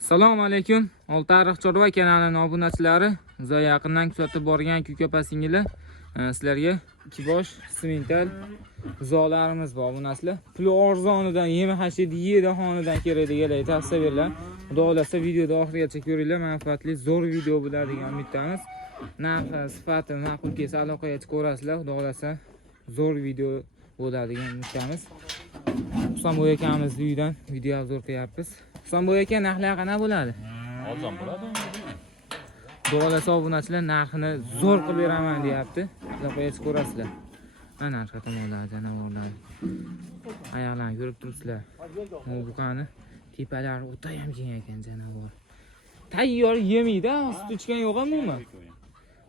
Assalomu alaykum. Oltiariq Chorva kanalining obunachilari, uzoq yaqindan kuzatib borgan kuka singili sizlarga ikki bosh simental uzoqlarimiz bor obunachlar. Puli arzonidan, yemi hashidi yedahonidan keladiganlar tavsiyalar. Xudo xolasa videoda oxirigacha ko'ringlar, manfaatli zo'r video bo'ladi degan umiddamiz. Narxi, sifati ma'qul kelsa aloqaga chiqib ko'rasizlar. Xudo xolasa zo'r video bo'ladi degan umiddamiz. Husanboy akamiz uyidan video obzor qilyapmiz. Husanboy aka, narxlar qanaqa bo'ladi? Arzon bo'ladi. Xudo obunachilar narxini zo'r qilib beraman deyapti. Aloqaga chiqib ko'rasizlar. Mana narxi tomonlar, janovorlar. Oyoqlarni ko'rib turibsizlar. Bu qani tepalari o'ta ham keng ekan janavor. Tayyor yemaydi, sut ichgan yo'q umuman.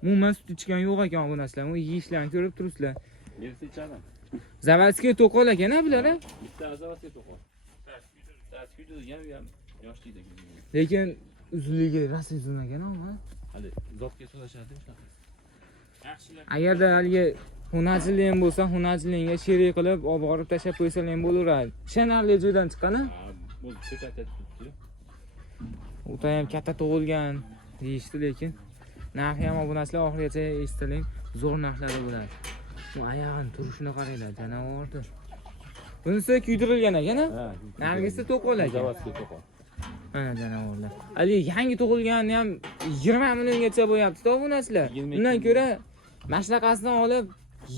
Umuman sut ichgan yo'q ekan obunachilar. Bu yeyishlarni ko'rib turibsizlar. Bersa ichadi. Zavodskiy to'qol ekan bular. Bitta zavodskiy to'qol. Zavodskiy ham yoshlikda. Lekin uzunligi rosa uzun ekan ama. Hali zotga so'rashadi shunaqa. Agarda haligi hunarchilik ham bo'lsa, hunarchilikga sherik qilib, olib borib tashlab qo'ysalar ham bo'laveradi. Ishonarli joydan chiqqan-a? Bu ko'katda turibdi. O'ta ham katta tug'ilgan deyishdi, lekin narxi ham obunachilar oxirigacha eshitiling, zo'r narxlarda bo'ladi. Bu oyog'ini turishini qaranglar, janovordir. Bunisi kuydirilgan ekan-a? Nargisi to'qol ekan. Zavodskiy to'qol. Mana janovorlar. Ali yangi tug'ilganni ham 20 milliongacha bo'yapti-da obunachilar. Undan ko'ra mashlaqasidan olib,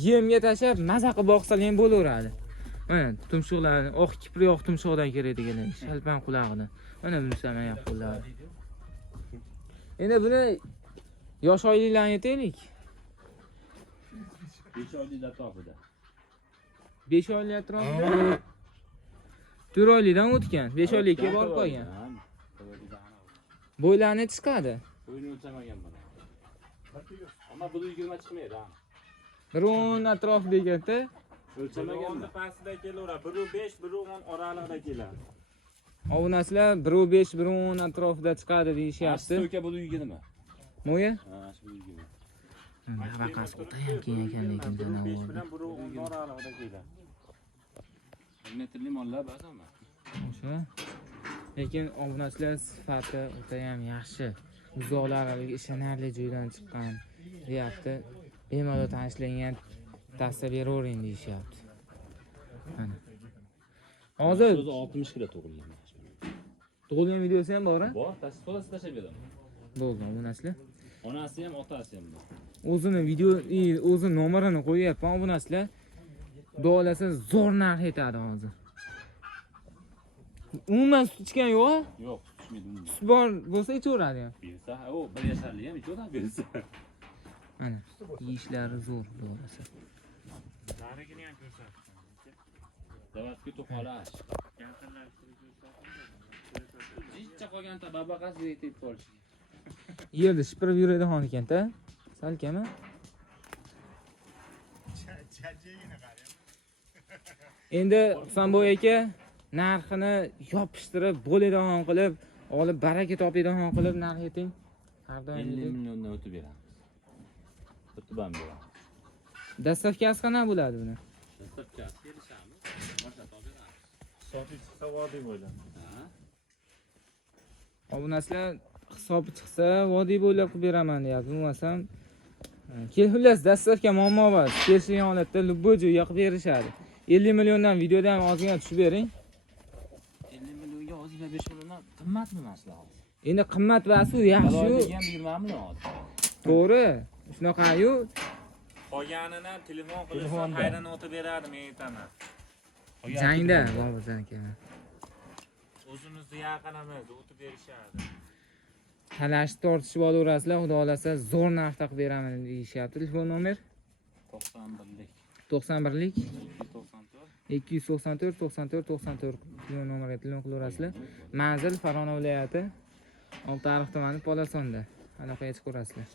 yemga tashlab, maza qilib boqsalar ham bo'laveradi. Mana tumshuqlarni, oq kipri oq tumshuqdan keladiganlar, shalpan qulog'idan. Mana bunisi ham oyoq qo'llari. Endi buni yosh oyliklarni aytaylik. 5 oylik atrofida. 5 oylik atrofida. 4 oylikdan o'tgan, 5 oylikka borib qolgan. Bo'ylarni chiqadi. Bo'yni o'lchamagan buni. Ammo bu 20 chiqmaydi. Bir 10 atrofida ekanda. O'lchamagan. Pastida kelaveradi. 1.5, 1.10 oralig'ida keladi. Obunachilar 1.5, 1.10 atrofida chiqadi deyishyapti. So'ka bu 20. Mo'ya? Ha, shu 20. Nafaqasi o'ta ham keng ekan lekin 1.5 janovorlar. bilan 1.10 oralig'ida keladi. Metrli mollar ba'zanmi? O'sha. Lekin obunachilar sifati o'ta ham yaxshi. Uzoqlarga ishonarli joydan chiqqan deyapti. Bemalol tanishlangan tavsiya beravering deyishyapti. Mana. Hozir o'zi 60 kilo tug'ilgan. tug'ilgan videosi ham bor-a? Bor, tashlab beraman. Bo'ldi obunachilar. Onasi ham, otasi ham bor. O'zini video, o'zi nomerini qo'yyapman obunachilar. Xudo zo'r narx aytadi hozir. Umuman sut ichgan yo'q? Yo'q, ichmaydi. Sut bor bo'lsa ichaveradi ham. Bersa, u 1 yasharli ham ichaveradi bersa. Mana, yeyishlari zo'r bo'lsa. Narigini ham ko'rsatdim. Zavodskiy to'qolash. Jichcha qolganda babaqasi yetib qolish. Yerda shipirib yuradigan ekan-da. Salkami? Endi Husanboy aka narxini yopishtirib, bo'ladigan qilib, olib baraka topadigan qilib narx ayting. Har doim 50 milliondan o'tib beramiz. O'tib ham beramiz. Dastavkasi qanaqa bo'ladi buni? Dastavkasi kelishamiz. Boshqa topib beramiz. Sofi chiqsa vodiy bo'ylab. Ha? Obunachilar hisobi chiqsa vodiy bo'ylab qilib beraman deyapti. Bo'lmasam kelxullas dastavka muammo bor. Kelishgan holatda любой joyga qilib berishadi. 50 milliondan videoda ham ozgina tushib bering. 50 millionga ozgina 5 milliondan qimmatmi narsalar hozir? Endi qimmat va suv yaxshi. Aloyiga ham 20 million hozir. To'g'ri. Shunaqa-yu. Qolganini telefon qilsa qaydan o'tib beradi, men aytaman. Jangda Bobozan aka. O'zimizni yaqinimiz o'tib berishadi. Talashib tortishib olaverasizlar, xudo xolasa zo'r narxda qilib beraman deyishyapti. Telefon nomer 91lik 91lik 294 294 94 telefon nomeriga telefon qilaverasizlar. Manzil Farg'ona viloyati, Oltiariq tumani, Polasonda. Aloqaga chiqaverasizlar.